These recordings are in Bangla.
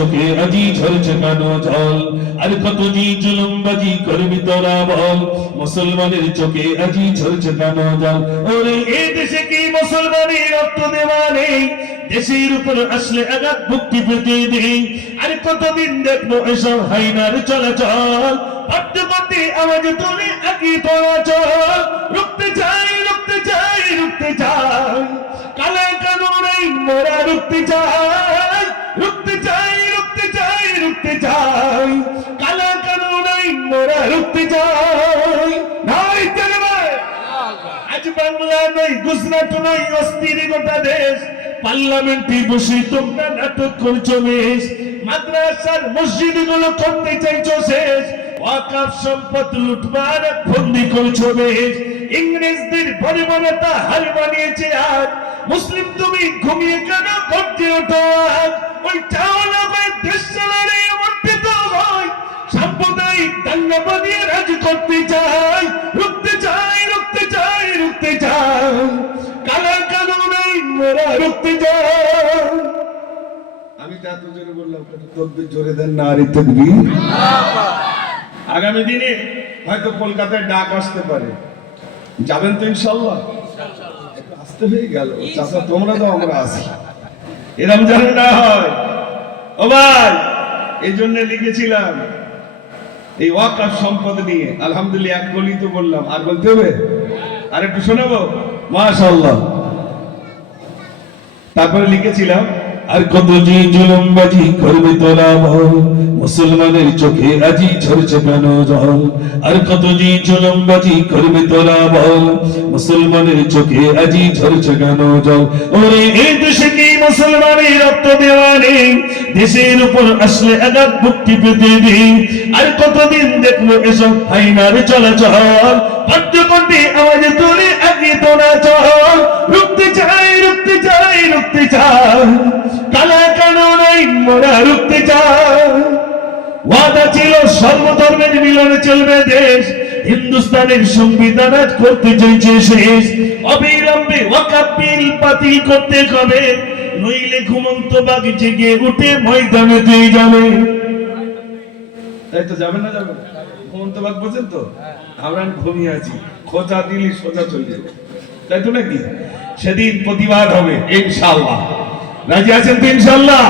চোখে আজি ঝরছে কেন জল আর কত জি জুলুমবাজি করবি তোরা বল মুসলমানের চোখে আজি ঝরছে কেন জল ওরে এই দেশে কি মুসলমানের রক্ত দেওয়া নেই দেশের উপর আসলে আঘাত মুক্তি পেতে দেই আর কতদিন দেখবো এসব হাইনার চলাচল পাঠ্যপতি আওয়াজ তুলে আগে তোরা চল রুখতে চাই রুখতে চাই রুখতে চাই কালা কানুন আইন মোরা রুখতে চাই রুখতে চাই রুখতে চাই রুখতে চাই কালা কানুন আইন মোরা রুখতে চাই নাই চলবে আজ বাংলা নয় গুজরাট নয় অস্থির গোটা দেশ পার্লামেন্টে বসে তোমরা নাটক করছো বেশ মাদ্রাসার মসজিদগুলো করতে চাইছো শেষ ওয়াকফ সম্পদ লুটবার বন্দি করছো বেশ ইংরেজদের পরিমাণতা হার বানিয়েছে আজ মুসলিম তুমি ঘুমিয়ে কেন করতে ওঠো আজ ওই চাওয়ালা দেশ চালারে অবর্তিত হয় সাম্প্রদায়িক দাঙ্গা বানিয়ে রাজ করতে চাই রুখতে চাই রুখতে চাই রুখতে চাই কালা কানুন আইন মোরা রুখতে চাই আমি তা তো জোরে বললাম তকবীর জোরে দেন না আরে তাকবীর আগামী দিনে হয়তো কলকাতায় ডাক আসতে পারে যাবেন তো ইনশাআল্লাহ একটু আসতে হয়ে গেল চাচা তোমরা তো আমরা আসি এরকম যেন না হয় ও ভাই এই জন্য লিখেছিলাম এই ওয়াকফ সম্পদ নিয়ে আলহামদুলিল্লাহ এক গলি তো বললাম আর বলতে হবে আর একটু শোনাবো মাশাআল্লাহ তারপরে লিখেছিলাম আর কত জি জুলুমবাজি করবি তোরা বল মুসলমানের চোখে আজি ঝরছে কেন জল আর কত জি জুলুমবাজি করবি তোরা বল মুসলমানের চোখে আজি ঝরছে কেন জল ওরে এই দেশে কি মুসলমানের রক্ত দেওয়া নেই দেশের উপর আসলে আঘাত মুক্তি পেতে দিই আর কতদিন দেখবো এসব হাইনার চলাচল পাঠ্যপতি আওয়াজ তুলে আগে তোরা চল রুখতে চাই রুখতে চাই রুখতে চাই কালা কানুন আইন মোরা রুখতে চাই ওয়াদা ছিল সর্বধর্মের মিলনে চলবে দেশ হিন্দুস্তানের সংবিধান আজ করতে চাইছে শেষ অবিলম্বে ওয়াকফ বিল বাতিল করতে হবে নইলে ঘুমন্ত বাঘ জেগে উঠে ময়দানেতেই যাবে তাই তো যাবেন না যাবেন ঘুমন্ত বাঘ বোঝেন তো আমরা ঘুমিয়ে আছি খোঁজা দিলি সোজা চলে যাবে তাই তো নাকি সেদিন প্রতিবাদ হবে ইনশাআল্লাহ রাজি আছেন তো ইনশাআল্লাহ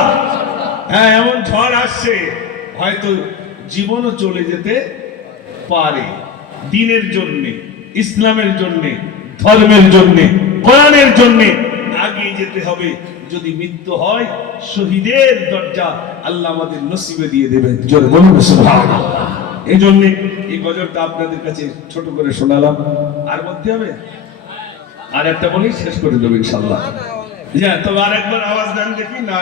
হ্যাঁ এমন ঝড় আসছে হয়তো জীবনও চলে যেতে পারে দ্বীনের জন্য ইসলামের জন্য ধর্মের জন্য কোরআনের জন্য আগিয়ে যেতে হবে যদি মৃত্যু হয় শহীদের দরজা আল্লাহ আমাদের নসিবে দিয়ে দেবেন জোরে বলুন সুবহানাল্লাহ এই জন্য এই গজলটা আপনাদের কাছে ছোট করে শোনালাম আর বলতে হবে আর একটা বলি শেষ করে দেবো ইনশাআল্লাহ তবে আরেকবার আওয়াজ দেন দেখি না